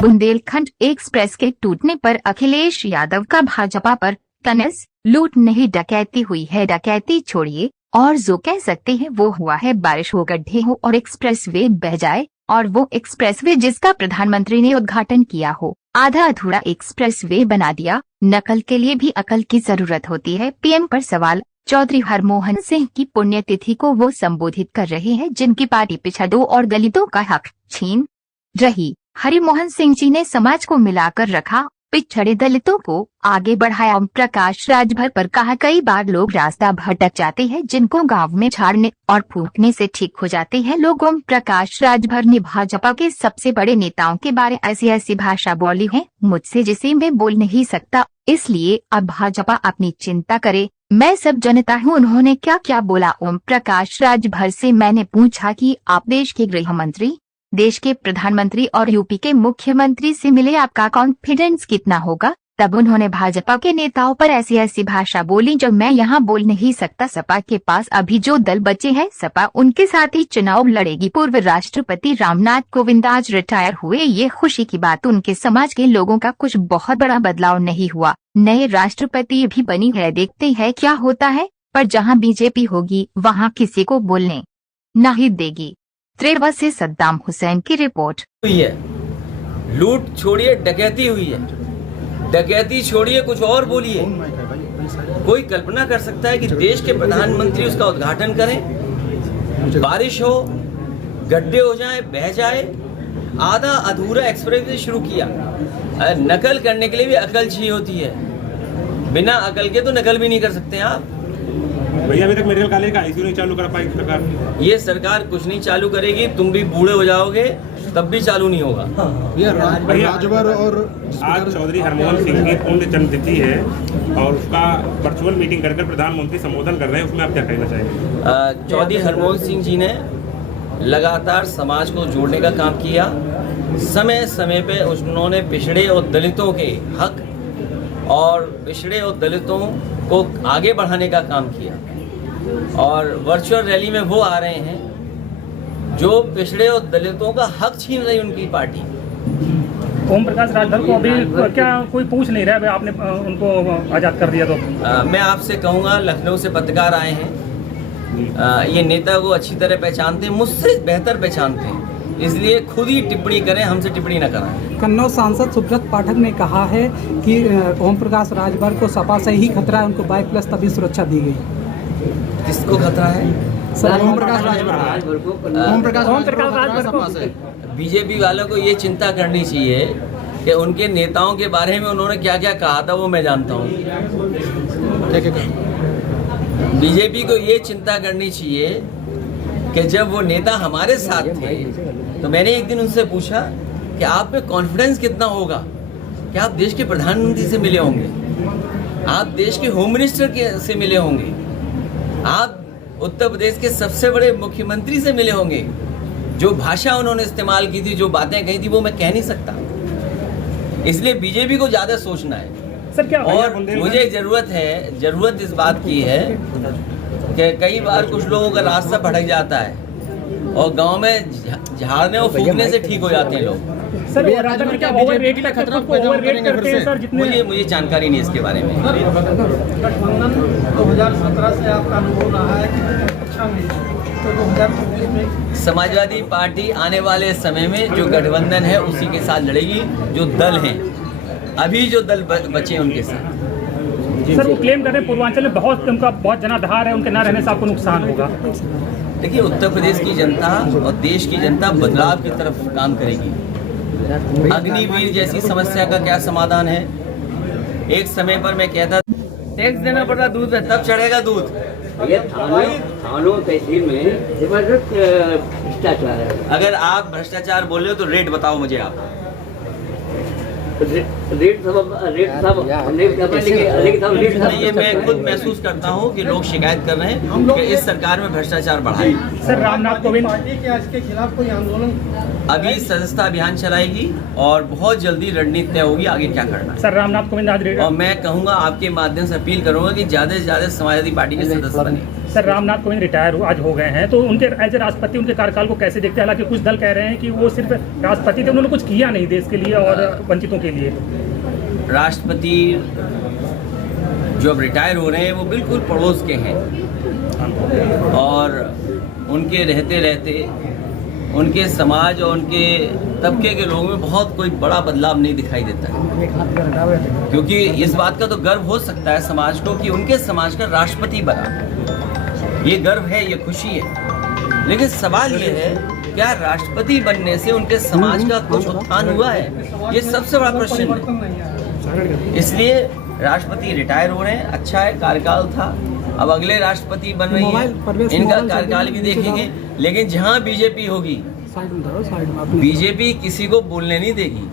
Bundelkhand express के टूटने पर अखिलेश यादव का भाजपा पर तंज। लूट नहीं डकैती हुई है, डकैती छोड़िए और जो कह सकते हैं वो हुआ है। बारिश हो, गड्ढे हो और एक्सप्रेसवे बह जाए, और वो एक्सप्रेसवे जिसका प्रधानमंत्री ने उद्घाटन किया हो, आधा अधूरा एक्सप्रेसवे बना दिया। नकल के लिए भी अकल की जरूरत होती है। पीएम पर सवाल। चौधरी हरमोहन सिंह की पुण्यतिथि को वो संबोधित कर रहे हैं जिनकी पार्टी पिछड़ों और दलितों का हक छीन रही। हरिमोहन सिंह जी ने समाज को मिलाकर रखा, पिछड़े दलितों को आगे बढ़ाया। ओम प्रकाश राजभर पर कहा, कई बार लोग रास्ता भटक जाते हैं जिनको गांव में झाड़ने और फूंकने से ठीक हो जाते हैं लोग। ओम प्रकाश राजभर ने भाजपा के सबसे बड़े नेताओं के बारे ऐसी भाषा बोली है मुझसे जिसे मैं बोल नहीं सकता, इसलिए अब भाजपा अपनी चिंता करे, मैं सब जनता हूँ। उन्होंने क्या क्या बोला? ओम प्रकाश राजभर से मैंने पूछा कि आप देश के गृह मंत्री, देश के प्रधानमंत्री और यूपी के मुख्यमंत्री से मिले, आपका कॉन्फिडेंस कितना होगा? तब उन्होंने भाजपा के नेताओं पर ऐसी भाषा बोली जो मैं यहाँ बोल नहीं सकता। सपा के पास अभी जो दल बचे हैं, सपा उनके साथ ही चुनाव लड़ेगी। पूर्व राष्ट्रपति रामनाथ कोविंद आज रिटायर हुए, ये खुशी की बात। उनके समाज के लोगों का कुछ बहुत बड़ा बदलाव नहीं हुआ, नए राष्ट्रपति भी बनी है, देखते हैं क्या होता है। पर जहाँ बीजेपी होगी वहाँ किसी को बोलने नहीं देगी। त्रेवा से सद्दाम हुसैन की रिपोर्ट। हुई है, लूट छोड़िए डकैती हुई है, डकैती छोड़िए कुछ और बोलिए। कोई कल्पना कर सकता है कि देश के प्रधानमंत्री उसका उद्घाटन करें, बारिश हो, गड्ढे हो जाए, बह जाए, आधा अधूरा एक्सप्रेसवे शुरू किया। नकल करने के लिए भी अकल चाहिए होती है, बिना अकल के तो नकल भी नहीं कर सकते आप। भैया अभी तक मेडिकल कॉलेज का आईसीयू नहीं चालू करा पाई सरकार। ये सरकार कुछ नहीं चालू करेगी, तुम भी बूढ़े हो जाओगे तब भी चालू नहीं होगा। राजभर और आज चौधरी हरमोहन सिंह की पुण्य जन्मतिथि है और उसका वर्चुअल मीटिंग कर प्रधानमंत्री संबोधन कर रहे हैं, उसमें आप क्या कहना चाहेंगे? चौधरी हरमोहन सिंह जी ने लगातार समाज को जोड़ने का काम किया। समय समय पे उन्होंने पिछड़े और दलितों के हक और पिछड़े और दलितों को आगे बढ़ाने का काम किया। और वर्चुअल रैली में वो आ रहे हैं जो पिछड़े और दलितों का हक छीन रही उनकी पार्टी। ओम प्रकाश राजभर को अभी क्या कोई पूछ नहीं रहा है, आपने उनको आज़ाद कर दिया तो? मैं आपसे कहूँगा, लखनऊ से पत्रकार आए हैं, ये नेता को अच्छी तरह पहचानते हैं, मुझसे बेहतर पहचानते हैं, इसलिए खुद ही टिप्पणी करें, हमसे टिप्पणी न कराएं। कन्नौज सांसद सुब्रत पाठक ने कहा है कि ओम प्रकाश राजभर को सपा से ही खतरा है, उनको 22+ तभी सुरक्षा दी गई। किसको खतरा है? ओम प्रकाश राजभर को। ओम प्रकाश राजभर को। बीजेपी वालों को ये चिंता करनी चाहिए कि उनके नेताओं के बारे में उन्होंने क्या क्या कहा था वो मैं जानता हूँ। बीजेपी को ये चिंता करनी चाहिए कि जब वो नेता हमारे साथ थे तो मैंने एक दिन उनसे पूछा कि आप में कॉन्फिडेंस कितना होगा, कि आप देश के प्रधानमंत्री से मिले होंगे, आप देश के होम मिनिस्टर से मिले होंगे, आप उत्तर प्रदेश के सबसे बड़े मुख्यमंत्री से मिले होंगे। जो भाषा उन्होंने इस्तेमाल की थी, जो बातें कही थी, वो मैं कह नहीं सकता। इसलिए बीजेपी को ज़्यादा सोचना है। सर क्या और मुझे ज़रूरत इस बात की है कि कई बार कुछ लोगों का रास्ता भटक जाता है और गांव में झाड़ने और फूंकने से ठीक हो जाते हैं लोग। सर राजभर क्या ओवररेट का खतरा ओवररेट करते हैं सर? जितने मुझे जानकारी नहीं इसके बारे में। गठबंधन 2017 से आपका अनुभव रहा है कि अच्छा नहीं, तो 2024 में समाजवादी पार्टी आने वाले समय में जो गठबंधन है उसी के साथ लड़ेगी। जो दल हैं, अभी जो दल बचे हैं उनके साथ। सर वो क्लेम कर रहे हैं पूर्वांचल में उनका बहुत जनाधार है, उनके न रहने से आपको नुकसान होगा। देखिए, उत्तर प्रदेश की जनता और देश की जनता बदलाव की तरफ काम करेगी। अग्निवीर जैसी समस्या का क्या समाधान है? एक समय पर मैं कहता टैक्स देना पड़ता दूध में, तब चढ़ेगा दूध। ये थानों तहसील में जबरदस्त भ्रष्टाचार है। अगर आप भ्रष्टाचार बोल रहे हो तो रेट बताओ मुझे आप। रेट ये मैं खुद महसूस करता हूँ कि लोग शिकायत कर रहे हैं कि इस सरकार में भ्रष्टाचार बढ़ा है। सर रामनाथ कोविंद पार्टी के इसके खिलाफ कोई आंदोलन? अभी सदस्यता अभियान चलाएगी और बहुत जल्दी रणनीति तय होगी आगे क्या करना है। सर रामनाथ कोविंद आज और मैं कहूँगा, आपके माध्यम से अपील करूँगा कि ज़्यादा से ज़्यादा समाजवादी पार्टी के सदस्य बने। सर रामनाथ कोविंद रिटायर आज हो गए हैं, तो उनके एज ए राष्ट्रपति उनके कार्यकाल को कैसे देखते हैं? हालांकि कुछ दल कह रहे हैं कि वो सिर्फ राष्ट्रपति थे, उन्होंने कुछ किया नहीं देश के लिए और वंचितों के लिए। राष्ट्रपति जो अब रिटायर हो रहे हैं वो बिल्कुल पड़ोस के हैं और उनके रहते रहते उनके समाज और उनके तबके के लोगों में बहुत कोई बड़ा बदलाव नहीं दिखाई देता है, क्योंकि इस बात का तो गर्व हो सकता है समाज को कि उनके समाज का राष्ट्रपति बना। ये गर्व है, ये खुशी है, लेकिन सवाल ये है क्या राष्ट्रपति बनने से उनके समाज का कुछ उत्थान हुआ है? ये सबसे बड़ा प्रश्न है। इसलिए राष्ट्रपति रिटायर हो रहे हैं, अच्छा है, कार्यकाल था, अब अगले राष्ट्रपति बन रही है, इनका कार्यकाल भी देखेंगे। लेकिन जहां बीजेपी होगी, बीजेपी किसी को बोलने नहीं देगी।